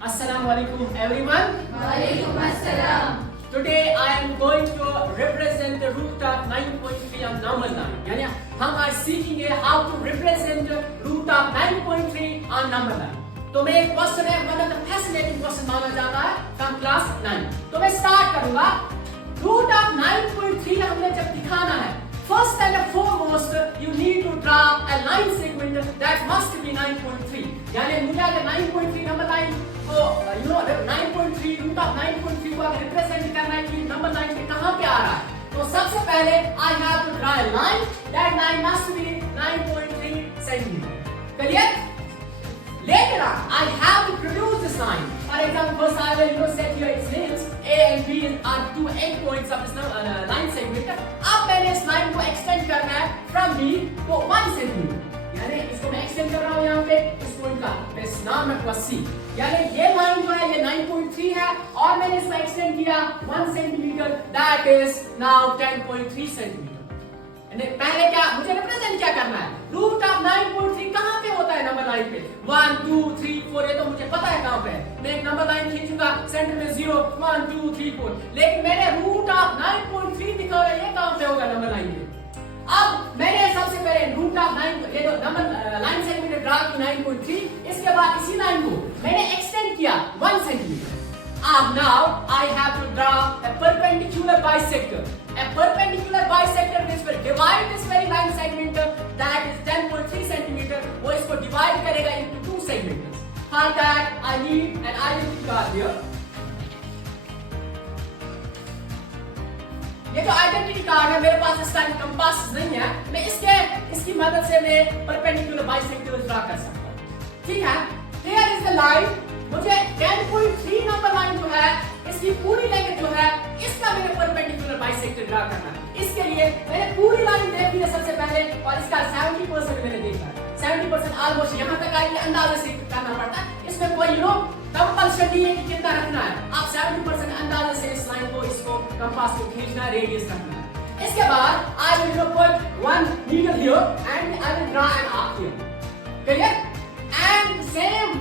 Assalamu alaikum everyone. Walaikum assalam. Today I am going to represent the root of 9.3 on number line. यानी हम आज सीखेंगे how to represent the root of 9.3 on number line. तो मैं एक question है one of the fascinating question माना जाता है फ्रॉम क्लास 9. तो मैं स्टार्ट करूंगा. रूट ऑफ 9.3 हमने जब दिखाना है, first and foremost you need to draw a line segment that must be 9.3. यानी मुझे अगर 9.3 नंबर लाइन को 9.3 रूट ऑफ 9.3 को अगर रिप्रेजेंट करना है कि नंबर लाइन पे कहां पे आ रहा है, तो सबसे पहले I have to draw a line. That line must be 9.3 centimeter. Clear? Later on, I have to produce this line. For example, first I will set here its names. A and B are two endpoints of this line segment. अब मैंने इस line को extend करना है from B to 1 centimeter. यानी इसको मैं extend कर रहा हूँ यहाँ पे इस पॉइंट का. मैं इस नाम रखूँगा C. यानी ये लाइन जो है ये 9.3 है और मैंने इसको एक्सटेंड किया 1 centimetre. That is now 10.3 centimetre. पहले क्या मुझे रिप्रेजेंट क्या करना है? रूट ऑफ 9.3 कहां पे होता है नंबर लाइन पे? 1 2 3 4 ये तो मुझे पता है कहां पे है. मैं एक नंबर लाइन खींचूंगा सेंटर में 0 1 2 3 4. लेकिन मैंने रूट ऑफ 9.3 दिखा रहा है, ये कहां पे होगा नंबर लाइन पे? अब मैंने सबसे पहले रूट ऑफ 9 ये जो नंबर लाइन सेंटीमीटर ड्रा की 9.3, इसके बाद इसी लाइन को मैंने एक्सटेंड किया 1 centimetre. Now I have to draw a perpendicular bisector. A perpendicular bisector which will divide this very line segment that is 10.3 centimeter. वो इसको divide करेगा into two segments. For that I need an identity card here. ये जो identity card है, मेरे पास इस time compass नहीं है. मैं इसकी मदद से मैं perpendicular bisector ड्रा कर सकता हूँ. ठीक है? Here is the line. मुझे 10.3 नंबर लाइन जो है इसकी पूरी लेंथ जो है इसका मेरे परपेंडिकुलर बाइसेक्टर ड्रा करना है. इसके लिए मैंने पूरी लाइन देख ली है सबसे पहले और इसका 70% मैंने देखा है. 70% ऑलमोस्ट यहां तक आई है, अंदाजे से करना पड़ता है. इसमें कोई कंपल्शन नहीं है कि कितना रखना है. आप 70% अंदाजे से इस लाइन को इसको कंपास को खींचना है, रेडियस रखना है. इसके बाद I will put one needle here and I will draw an arc here. Clear? And same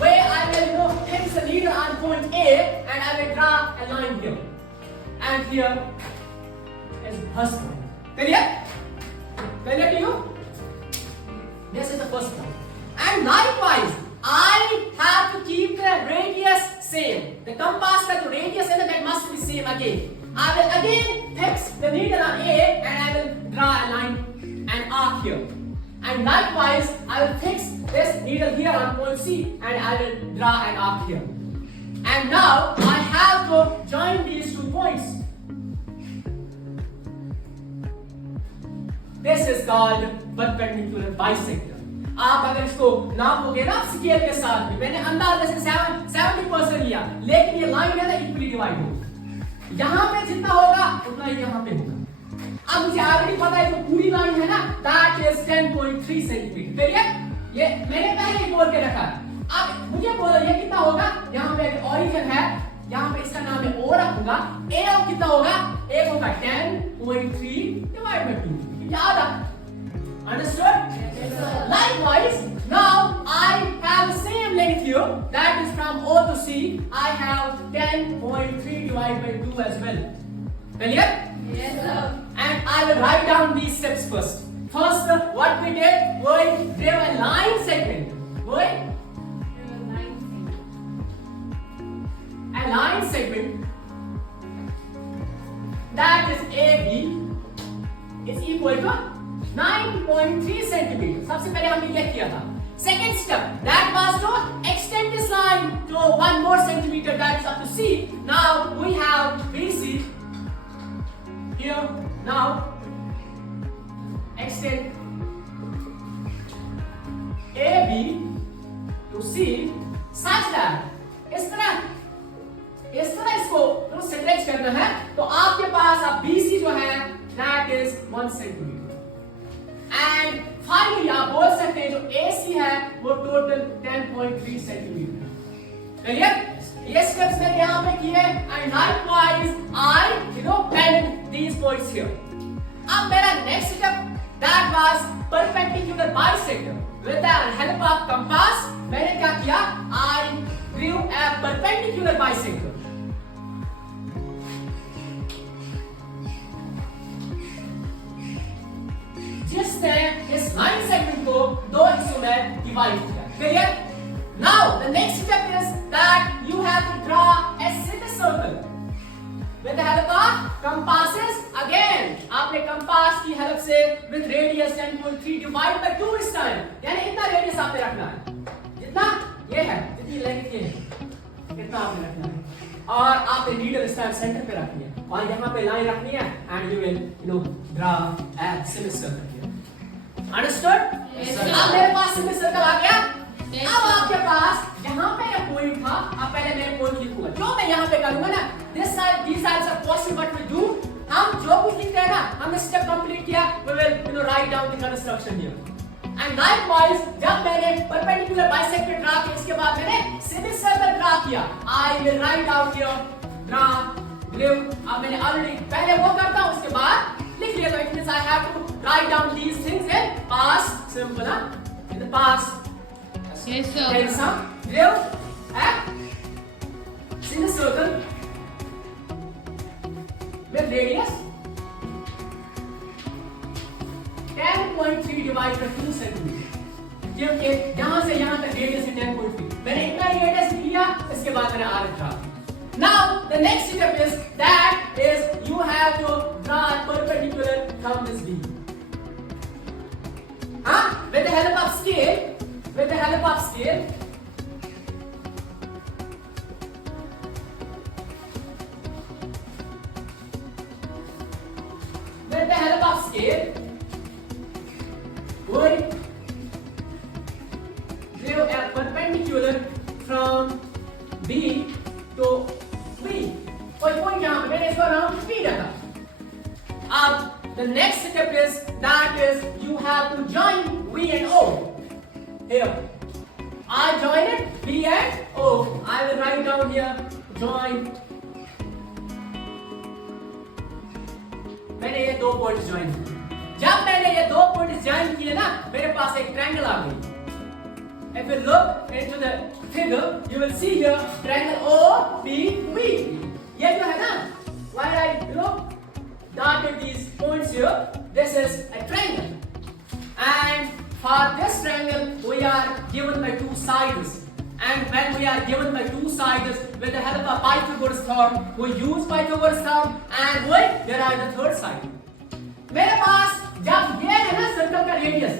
way I will fix the needle on point A and I will draw a line here. And here is first point. Clear? Clear to you? This is the first point. And likewise, I have to keep the radius same. The compass that the radius and that must be same again. I will again fix the needle on A and I will draw a line, an arc here. And likewise, I will fix this needle here on point C and I will draw an arc here. And now I have to join these 2 points. This is called perpendicular bisector. आप अगर इसको नापोगे ना scale के साथ भी, मैंने अंदाजे से 70% लिया, लेकिन ये लाइन है ना इक्वली डिवाइड होगी. यहाँ पे जितना होगा उतना ही यहाँ पे होगा. अब मुझे ऑलरेडी पता है जो पूरी लाइन है ना that is 10.3 सेंटीमीटर. क्लियर? ये मैंने पहले ही बोल के रखा है. अब मुझे बोलो ये कितना होगा. यहाँ पे ओरिजिन है, यहाँ पे इसका नाम है O रखूंगा. A और कितना होगा? A होगा 10.3 डिवाइड बाय 2. याद आ? Understood? Yes, sir. Likewise, now I have the same length here. That is from O to C. I have 10.3 divided by 2 as well. Clear? Yes, sir. And I will write down these steps first. First, what we did, we drew a line segment. A line segment that is AB is equal to 9.3 centimeter. सबसे पहले हमने क्या किया था? Second step, that was to extend this line to 1 more centimeter, that is up to C. Now we have BC here. Now extend AB to C such that इस तरह इसको stretch करना है. तो आपके पास अब BC जो है that is 1 centimeter. And finally आप बोल सकते हैं जो AC है वो टोटल 10.3 सेंटीमीटर. क्लियर? ये स्टेप्स मैंने यहाँ पे किए and likewise I bend these points here. अब मेरा next step that was perpendicular bisector. With the help of compass मैंने क्या किया? I drew a have perpendicular bisector. जिसने इस लाइन सेगमेंट को दो हिस्सों में डिवाइड किया. Clear? Now the next step is that you have to draw a semicircle with the help of compasses. Again, आपने कंपास की हेल्प से with radius 10.3 divide by 2 इस टाइम, यानी इतना रेडियस आपने रखना है, जितना ये है, जितनी लेंथ ये है, इतना आपने रखना है. और आपने नीडल इस टाइम सेंटर पे रखनी है और यहाँ पे लाइन रखनी है and you will draw a semicircle here. Understood? Yes, अब sir. मेरे पास semicircle आ गया. Yes, अब sir. आपके पास यहाँ पे एक पॉइंट था, अब पहले मैं पॉइंट लिखूंगा. जो मैं यहाँ पे करूंगा ना, this side, these sides are possible. What we do, हम जो कुछ लिखते हैं ना, हमने स्टेप कंप्लीट किया, we will write down the construction here. And likewise, जब मैंने perpendicular bisector ड्रा किया, इसके बाद मैंने semicircle ड्रा किया. I will write out here, draw, glue. अब मैंने ऑलरेडी पहले वो करता हूँ, उसके बाद लिख लिया. तो it means I have to write down these things in past simple, in the past. Yes, sir. Tense, glue, and semicircle with radius 10.3 divided by 2 centimeter. क्योंकि यहाँ से यहाँ तक रेडियस है 10.3. मैंने इतना रेडियस लिया, इसके बाद मैंने arc draw. Now the next step is that is you have to draw a perpendicular from this B. With the help of scale, with the help of scale, with the help of scale, we drew a perpendicular from B to B. कोई point यहाँ पे मैंने इसका नाम P रखा. अब the next step is that is you have to join V and O. Here, I join it B and O. I will write down here join. मैंने ये दो पॉइंट्स ज्वाइन किए. जब मैंने ये दो पॉइंट्स ज्वाइन किए ना, मेरे पास एक ट्रायंगल आ गई. If you look into the figure, you will see here triangle OPB. ये जो है ना, why I dotted these points here, this is a triangle. And for this triangle, we are given by two sides. And when we are given by two sides, with the help of Pythagoras theorem, we use Pythagoras theorem and we derive the third side. मेरे पास जब ये है ना circle का radius,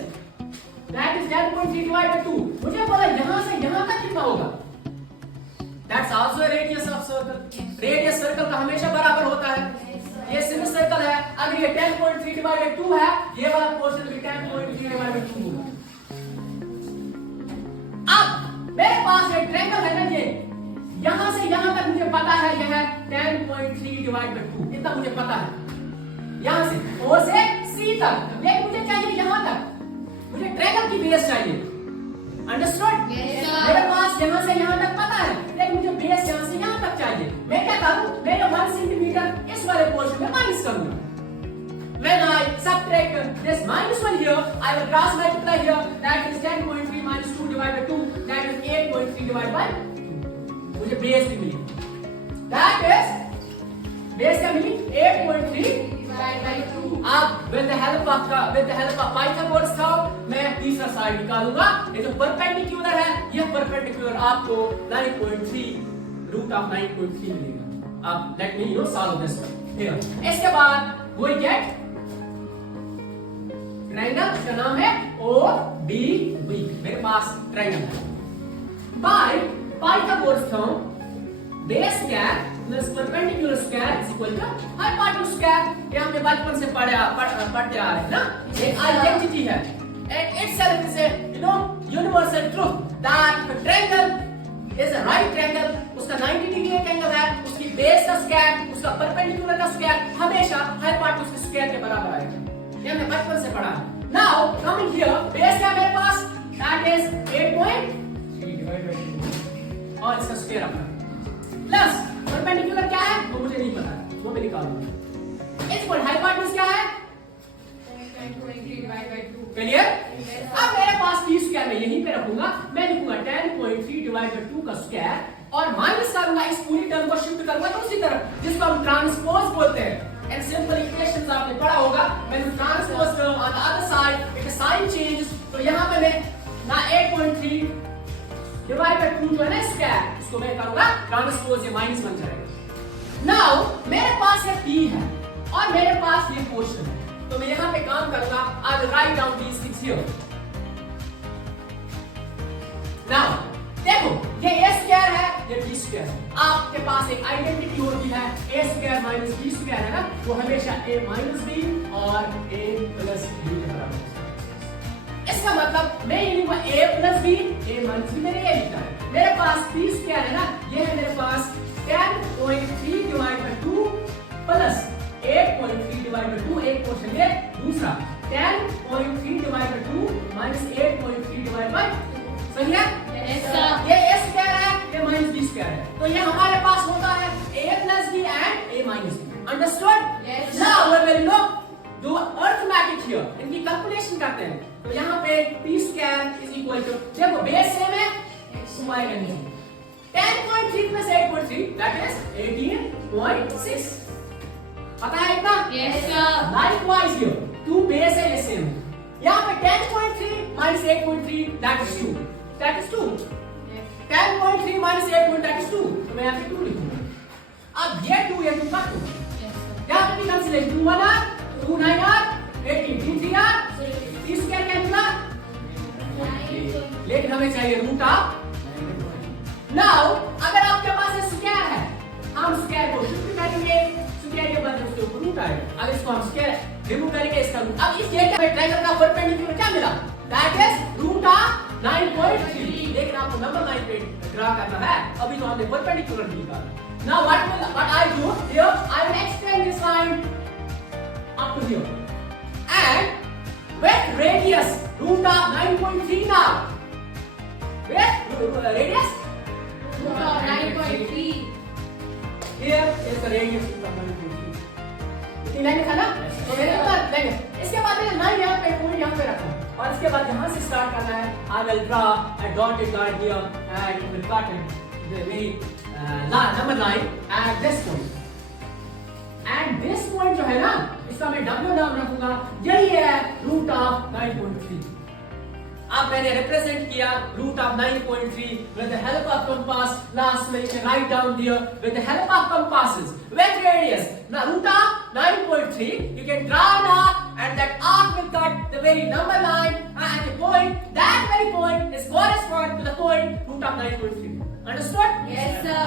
that is 10.3 divided by 2. मुझे बोला यहाँ से यहाँ तक कितना होगा? That's also a radius of circle. Radius circle का हमेशा बराबर होता है. ये semicircle है. अगर ये 10.3 divided by 2 है, ये वाला पोर्शन भी 10.3 divided by 2 होगा. अब मेरे पास एक ट्रायंगल है ना, ये यहाँ से यहाँ तक मुझे पता है यह है 10.3 divided by 2. इतना मुझे पता है. यहाँ से O से C तक. लेकिन मुझे चाहिए यहाँ तक. मुझे ट्रायंगल की बेस चाहिए. अंडरस्टूड? Yes, sir. मेरे पास यहाँ से यहाँ तक पता है, लेकिन मुझे बेस यहाँ से यहाँ तक चाहिए. मैं क्या करूँ? मैं ये 1 सेंटीमीटर इस वाले पोर्शन में माइनस करूँगा. When I subtract this -1 here, I will cross multiply here. That is 10.3 minus 2 divided by 2. That is 8.3 divided by 2. मुझे बेस भी मिली. That is बेस क्या मिली? 8.3 Divided by 2. अब with the help of Pythagoras theorem मैं तीसरा side निकालूंगा. ये जो perpendicular है, ये परपेंडिकुलर आपको 9.3 रूट ऑफ 9.3 मिलेगा. अब let me solve this one here. इसके बाद we get ट्रायंगल, इसका नाम है OBB. मेरे पास ट्रायंगल है. By Pythagoras theorem, base square plus perpendicular square is equal to hypotenuse square. ये हमने बचपन से पढ़ते आ रहे हैं ना. एक आइडेंटिटी है. And itself is a universal truth that the triangle is a right triangle. उसका 90 डिग्री एक एंगल है. उसकी बेस का स्क्वायर, उसका परपेंडिकुलर का स्क्वायर हमेशा हाइपोटेन्यूज के स्क्वायर के बराबर आएगा. ये हमने बचपन से पढ़ा है. Now coming here, बेस क्या मेरे पास? That is 8.3 divided by 2 और इसका स्क्वायर अपना प्लस परपेंडिकुलर क्या है वो मुझे नहीं पता है, वो मैं निकालूंगा. इस पर हाइपोटेन्यूज क्या है? 10.3 divided by 2. क्लियर? अब मेरे पास t स्क्वायर में यहीं पे रखूंगा. मैं लिखूंगा 10.3 divided by 2 का स्क्वायर और माइनस करूंगा, इस पूरी टर्म को शिफ्ट करूंगा दूसरी तरफ, जिसको हम ट्रांसपोज बोलते हैं। एंड सिंपल इक्वेशंस आपने पढ़ा होगा, when you transpose term on the other side it sign changes. तो यहां पे मैं ना 8.3 डिवाइड बाय 2 जो है ना स्क्वायर, इसको मैं करूंगा ट्रांसपोज, ये माइनस बन जाएगा। नाउ मेरे पास ये p है और मेरे पास ये पोर्शन है, तो मैं यहां पे काम करूंगा, I will write down these things here. Now देखो, ये a स्क्वायर है, ये b स्क्वायर है। आपके पास एक आइडेंटिटी होती है a square minus b square है ना, वो हमेशा a माइनस b और a प्लस b के बराबर है। इसका मतलब मैं ये लूंगा a plus b, a minus b मैंने ये लिखा है। मेरे पास b स्क्वायर है ना, ये है मेरे पास 10.3 divide by 2 plus 8.3 divide by 2, एक पोर्शन है, दूसरा 10.3 divide by 2 minus 8.3 divide by 2। सही है? Yes, sir. ये a स्क्वायर है, ये माइनस b स्क्वायर है, तो ये हमारे पास होता है a plus b and a minus b। Understood? Yes, sir. Now we will look do arithmetic here, इनकी कैलकुलेशन करते हैं। तो यहाँ पे p square is equal to, देखो बेस सेम है, y cancel, 10.3 plus 8.3 that is 18.6। पता है इतना? Yes, sir. Likewise here, 2 base है, ये सेम है। यहाँ पे 10.3 minus 8.3 that is 2, that is 2। 10.3 minus 8.3 that is 2, तो मैं यहाँ पे 2 लिखूंगा। अब ये 2 ये 2 काट दो, Yes, sir. यहाँ पे भी कैंसिलेशन, 2 1 r 2 9 r 18 2 3 r, इस क्या कैंसिल, लेकिन हमें चाहिए रूट ऑफ। नाउ अगर आपके पास स्क्वायर है, हम स्क्वायर को शिफ्ट करेंगे, स्क्वायर के बाद उसके ऊपर रूट आएगा। अगर इसको हम स्क्वायर रिमूव करेंगे, इसका रूट, अब इस एरिया में ट्रायंगल का परपेंडिकुलर क्या मिला, दैट इज रूट ऑफ 9.3। लेकिन आपको नंबर लाइन पे ड्रा करना है, अभी तो हमने परपेंडिकुलर निकाला। Now what I do here, I will extend this line up to here and with radius root of 9.3 now, with radius Root of 9.3. here is the radius of 9.3। इतनी line लिखा ना, तो मेरे ऊपर लाइन, इसके बाद मैंने लाइन यहाँ पे पूरी यहाँ पे रखा, और इसके बाद यहाँ से स्टार्ट करना है। I will draw a dotted line here and we will cut the very number line at this point। And this point जो है ना, इसका मैं W नाम रखूंगा, यही है रूट ऑफ 9.3। अब मैंने रिप्रेजेंट किया root of 9.3 with the help of compass। Last में you can write down here with the help of compasses with radius। Now root of 9.3 you can draw an arc, and that arc will cut the very number line at the point, that very point is correspond to the point root of 9.3। Understood? Yes, sir.